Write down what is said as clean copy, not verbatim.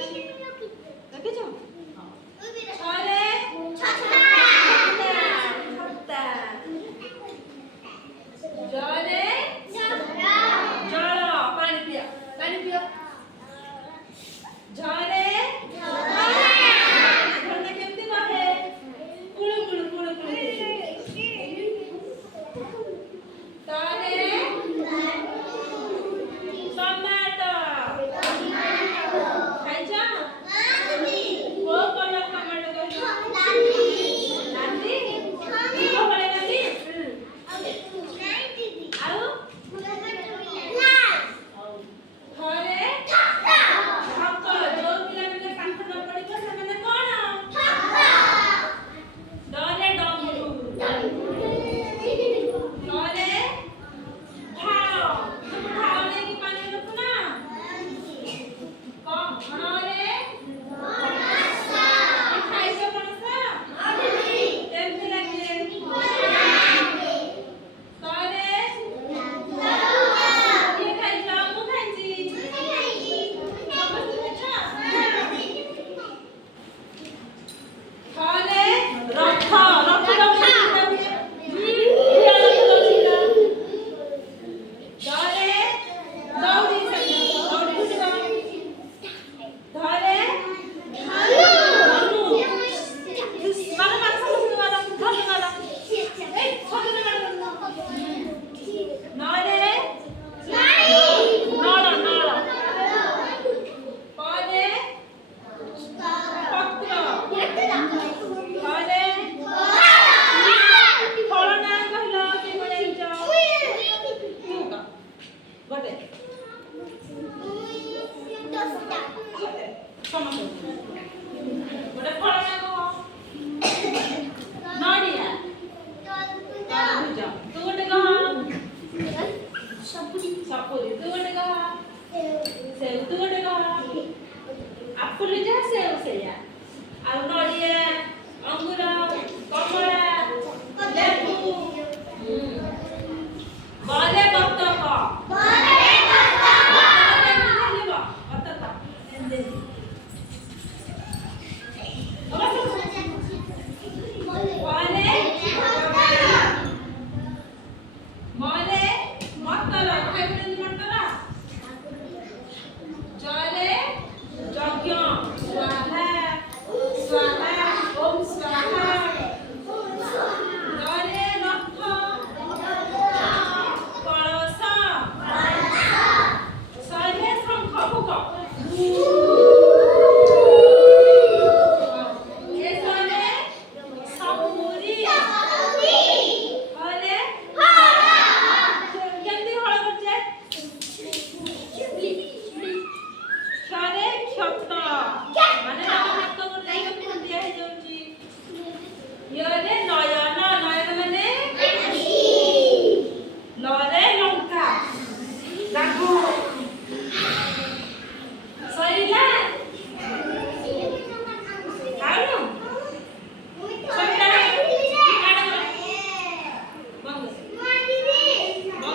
ରଖିଛ? ଛଅରେ ଛତା। ଜରେ ଜଳ, ପାଣି ପିଅ, ପାଣି ପିଅ। ଝରେ ଝରଣା କେମିତି ବହେ? କୁଳୁ କୁଳୁ କୁଳୁ କୁଳୁ। ତରେ ଟମାଟୋ। ଖାଇଛ? କୋଉ କଲର ଟମାଟୋ କହିଲ? ନାଲି। କୋଉ ଭଳିଆ ନାଲି? ଆଉ ଘରେ ଠକ। ଯୋଉ ପିଲାମାନେ ପାଠ ନ ପଢିବ ସେମାନେ କଣ? ଡରେ ଡମରୁ। ଘରେ ଢାଳ। ଢାଳ ନେଇକି ପାଣି ରଖୁନ। କଣରେ ଖାଇଛ ପଣସ? କେମିତି ଲାଗେ? ତରେ କିଏ ଖାଇଛ? ମୁଁ ଖାଇଛି। ସମସ୍ତେ ଖାଇଛ? ଘରେ ରଥ। ରଥ ଦରେ ଦଉଡ଼ି। ଦଉଡ଼ି ଘୁରିବ। ଧରେ ଧନୁ। ମାର ମାର ସମସ୍ତଙ୍କୁ ମାର। ଧନୁ ମାର। ଛୋଟରେ ମାର। ନରେ ନଳ। ନଳ। ପରେ ପତ୍ର। ଘରେ ଫଳ ନାଁ କହିଲ। କିଏ କହିଛ? ତୁ କହ ଗୋଟେ। ସମସ୍ତଙ୍କୁ ଗୋଟେ ଫଳ ନାଁ କହ। ନଡ଼ିଆ। ତରଭୁଜ। ତୁ ଗୋଟେ କହ। ସପୁରୀ। ତୁ ଗୋଟେ କହ। ସେଉ। ତୁ ଗୋଟେ କହ। ଆପୁଲ ଯାହା ସେଉ ସେଇଆ। ଆଉ ନଡ଼ିଆ, ଅଙ୍ଗୁର,